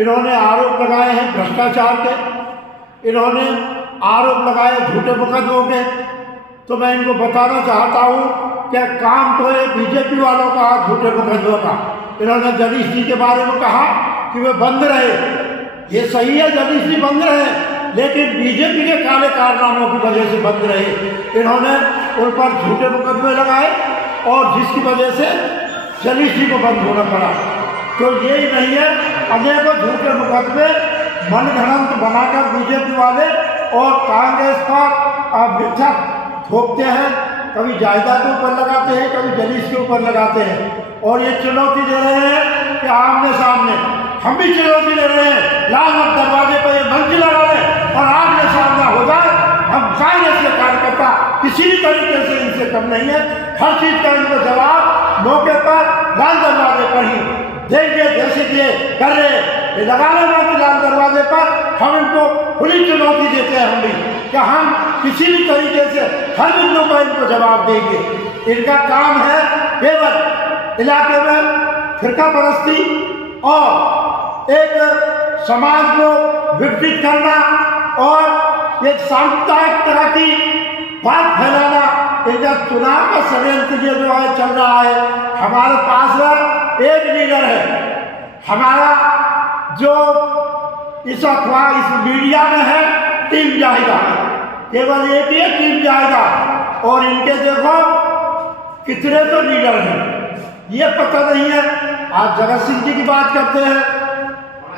इन्होंने आरोप लगाए हैं भ्रष्टाचार के, इन्होंने आरोप लगाए झूठे मुकदमों के। तो मैं इनको बताना चाहता हूँ कि काम तो है बीजेपी वालों का झूठे मुकदमों का। इन्होंने जगदीश जी के बारे में कहा कि वे बंद रहे, ये सही है, जगदीश जी बंद रहे, लेकिन बीजेपी के काले कारनामों की वजह से बंद रहे। इन्होंने उन पर झूठे मुकदमे लगाए और जिसकी वजह से जगदीश जी को बंद होना पड़ा। तो यही नहीं है, अनेकों झूठे मुकदमे मनगढ़ंत बनाकर बीजेपी वाले और कांग्रेस पर मिथ्या थोपते हैं, कभी जायदाद के ऊपर लगाते हैं, कभी जलीस के ऊपर लगाते हैं। और ये चुनौती दे रहे हैं कि आमने सामने हम भी चुनौती दे रहे हैं, लाल मत दरवाजे पर ये मंच लगा लें और आमने सामना हो जाए। हम कांग्रेस के कार्यकर्ता किसी भी तरीके से इनसे कम नहीं है, हर चीज का इनको जवाब मौके पर लाल दरवाजे पर ही देंगे, जैसे कि कर रहे लगा लेना लाल दरवाजे पर। हम इनको खुली चुनौती देते हैं, हम भी कि हम किसी भी तरीके से हर मुद्दों पर इनको जवाब देंगे। इनका काम है केवल इलाके में फिरका परस्ती और एक समाज को विकसित करना और एक सांप्रदायिक तरह की बात फैलाना। इनका चुनाव का षड्यंत्र ये जो है चल रहा है। हमारे पास एक लीडर है, हमारा जो इस अखबार इस मीडिया में है टीम जाएगा, केवल एक ही टीम जाएगा। और इनके देखो कितने तो लीडर हैं ये पता नहीं है। आज जगत सिंह जी की बात करते हैं,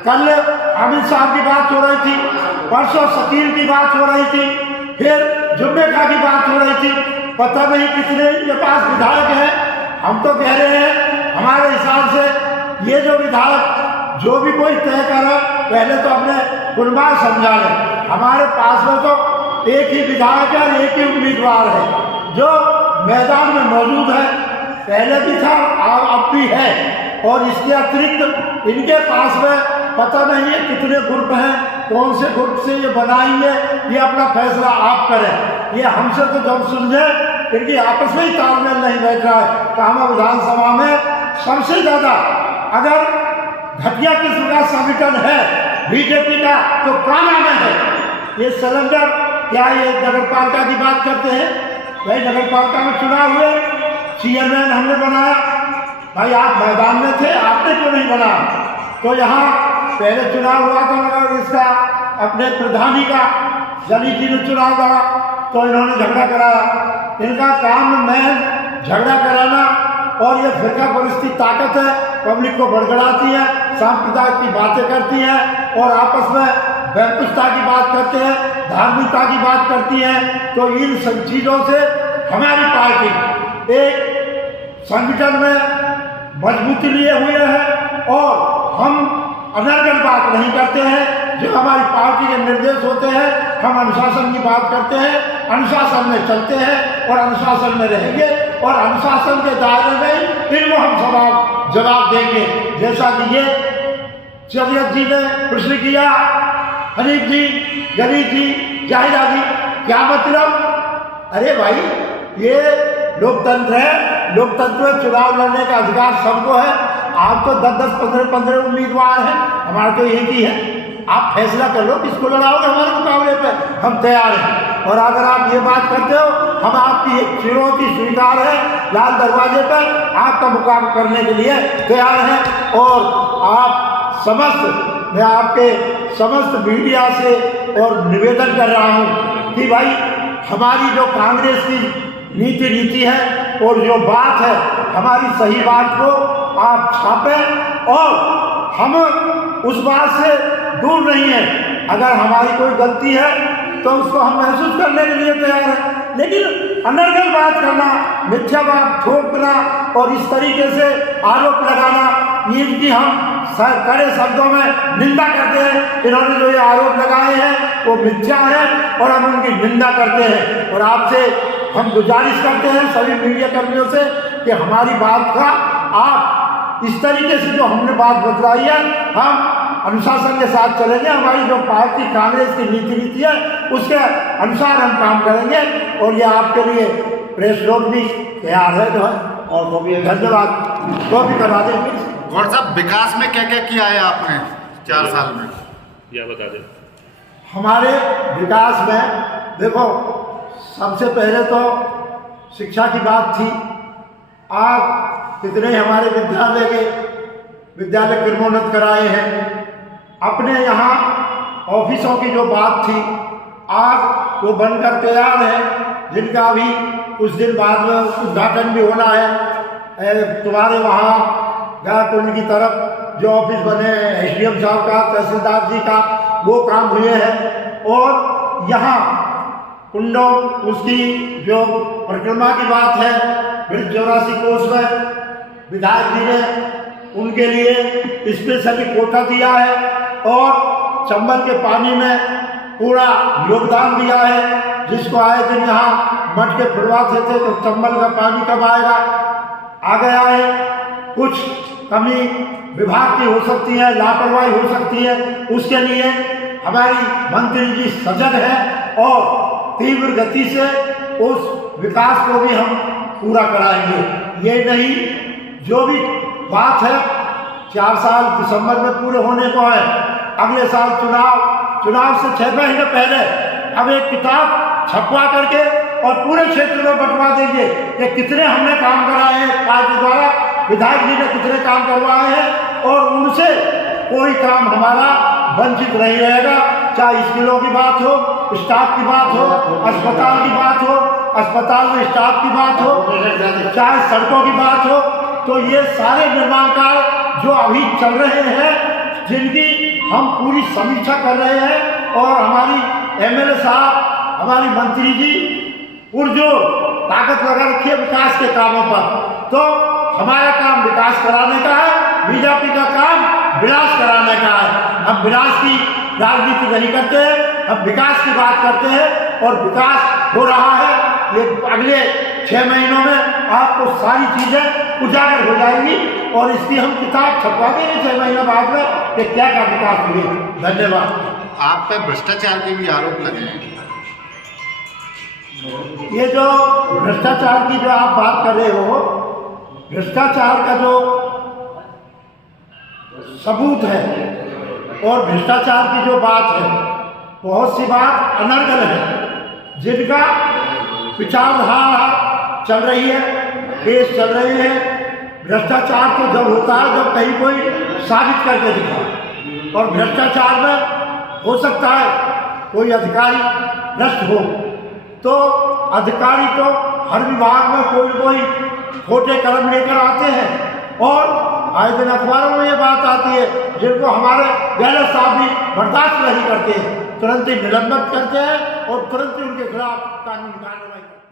कल अमित शाह की बात हो रही थी, परसों शकील की बात हो रही थी, फिर जुम्मे खां की बात हो रही थी। पता नहीं कितने के पास विधायक हैं। हम तो कह रहे हैं हमारे हिसाब से ये जो विधायक जो भी कोई तय करे पहले तो अपने गुणवार समझा लें। हमारे पास में तो एक ही विधायक है, एक ही उम्मीदवार है जो मैदान में मौजूद है, पहले भी था अब भी है। और इसके अतिरिक्त इनके पास में पता नहीं है कितने ग्रुप हैं, कौन से ग्रुप से ये बनाएंगे, ये अपना फैसला आप करें। ये हमसे तो जब सुझे इनकी आपस में ही तालमेल नहीं बैठ रहा है। कामा विधानसभा में सबसे ज़्यादा अगर घटिया किस्म का संगठन है बीजेपी का तो कामा में है। ये सिलेंडर क्या ये नगर पालिका की बात करते हैं? भाई नगर पालिका में चुनाव हुए, चेयरमैन हमने बनाया, भाई आप मैदान में थे, आपने क्यों नहीं बनाया? तो यहाँ पहले चुनाव हुआ था नगर इसका अपने प्रधानी का, जलील जी ने चुनाव लड़ा तो इन्होंने झगड़ा कराया। इनका काम में झगड़ा कराना और ये फिरका परिस्थिति ताकत है, पब्लिक को भड़बड़ाती है, सांप्रदायिक की बातें करती हैं और आपस में वैपुष्टता की बात करते हैं, धार्मिकता की बात करती हैं। तो इन सब चीज़ों से हमारी पार्टी एक संगठन में मजबूती लिए हुए है और हम अनर्गल बात नहीं करते हैं। जो हमारी पार्टी के निर्देश होते हैं हम अनुशासन की बात करते हैं, अनुशासन में चलते हैं और अनुशासन में रहेंगे और अनुशासन के दायरे में इनको हम जवाब देंगे। जैसा कि ये जगत जी ने प्रश्न किया, हनीफ जी, गरीब जी, जाहिदा जी, क्या मतलब? अरे भाई ये लोकतंत्र है, लोकतंत्र में चुनाव लड़ने का अधिकार सबको है। आप तो 10-10, 15-15 उम्मीदवार हैं, हमारा तो एक ही है। आप फैसला कर लो किसको लड़ाओगे हमारे मुकाबले पे, हम तैयार हैं। और अगर आप ये बात करते हो हम आपकी एक चुनौती स्वीकार है, लाल दरवाजे पर आपका मुकाबला करने के लिए तैयार हैं। और आप समस्त मैं आपके समस्त मीडिया से और निवेदन कर रहा हूँ कि भाई हमारी जो कांग्रेस की नीति है और जो बात है हमारी सही बात को आप छापें और हम उस बात से दूर नहीं है। अगर हमारी कोई गलती है तो उसको हम महसूस करने के लिए तैयार हैं, लेकिन अनर्गल बात करना, मिथ्या बात थोपना और इस तरीके से आरोप लगाना, इनकी हम कड़े शब्दों में निंदा करते हैं। इन्होंने जो ये आरोप लगाए हैं वो मिथ्या है और हम उनकी निंदा करते हैं। और आपसे हम गुजारिश करते हैं सभी मीडिया कर्मियों से कि हमारी बात का आप इस तरीके से जो हमने बात बतलाई है हम अनुशासन के साथ चलेंगे। हमारी जो पार्टी कांग्रेस की नीति है उसके अनुसार हम काम करेंगे और ये आपके लिए प्रेस नोट भी तैयार है जो है। और वो भी धन्यवाद, वो भी करवा देंगे। गौर साहब, विकास में क्या क्या किया है आपने? 4 साल में? यह बता दें। हमारे विकास में देखो, सबसे पहले तो शिक्षा की बात थी। आज कितने हमारे विद्यालय क्रमोन्नत कराए हैं। अपने यहाँ ऑफिसों की जो बात थी, आज वो बनकर तैयार है, जिनका भी कुछ दिन बाद में उद्घाटन भी होना है। तुम्हारे वहाँ गाकुंड की तरफ जो ऑफिस बने हैं, SDM साहब का, तहसीलदार जी का, वो काम हुए हैं। और यहाँ कुंडों उसकी जो परिक्रमा की बात है, 84 कोष में विधायक जी ने उनके लिए स्पेशली कोटा दिया है और चंबल के पानी में पूरा योगदान दिया है। जिसको आए दिन यहाँ मटके फुलवाते थे तो चंबल का पानी कब आएगा, आ गया है। कुछ कमी विभाग की हो सकती है, लापरवाही हो सकती है, उसके लिए हमारी मंत्री जी सजग है और तीव्र गति से उस विकास को भी हम पूरा कराएंगे। ये नहीं, जो भी बात है 4 साल दिसंबर में पूरे होने को है। अगले साल चुनाव से 6 महीने पहले अब एक किताब छपवा करके और पूरे क्षेत्र में बंटवा देंगे कि कितने हमने काम कराए हैं पार्टी द्वारा, विधायक जी ने कितने काम करवाए हैं, और उनसे कोई काम हमारा वंचित नहीं रहेगा। चाहे स्कूलों की बात हो, स्टाफ की बात हो, अस्पताल की बात हो, अस्पताल में स्टाफ की बात हो, चाहे सड़कों की बात हो, तो ये सारे निर्माण कार्य जो अभी चल रहे हैं, जिनकी हम पूरी समीक्षा कर रहे हैं, और हमारी MLA साहब, हमारी मंत्री जी पुरजोर ताकत लगा रखी है विकास के कामों पर। तो हमारा काम विकास कराने का है, बीजेपी का काम विनाश कराने का है। हम विनाश की राजनीति नहीं करते हैं, हम विकास की बात करते हैं, और विकास हो रहा है। ये अगले 6 महीनों में आपको सारी चीजें उजागर हो जाएंगी, और इसकी हम किताब छपवा देंगे 6 महीने बाद में कि क्या क्या विकास हुए। धन्यवाद। आप पे भ्रष्टाचार के भी आरोप लगे हैं। ये जो भ्रष्टाचार की जो आप बात कर रहे हो, भ्रष्टाचार का जो सबूत है और भ्रष्टाचार की जो बात है, बहुत सी बात अनर्गल है, जिनका विचारधारा चल रही है, केस चल रहे हैं। भ्रष्टाचार तो जब होता है जब कहीं कोई साबित करके दिखा, और भ्रष्टाचार में हो सकता है कोई अधिकारी भ्रष्ट हो, तो अधिकारी तो हर विभाग में कोई खोटे कदम लेकर आते हैं, और आए दिन अखबारों में ये बात आती है, जिनको हमारे गहलोत साहब भी बर्दाश्त नहीं करते हैं, तुरंत ही निलंबित करते हैं और तुरंत ही उनके खिलाफ कानूनी कार्रवाई करते हैं।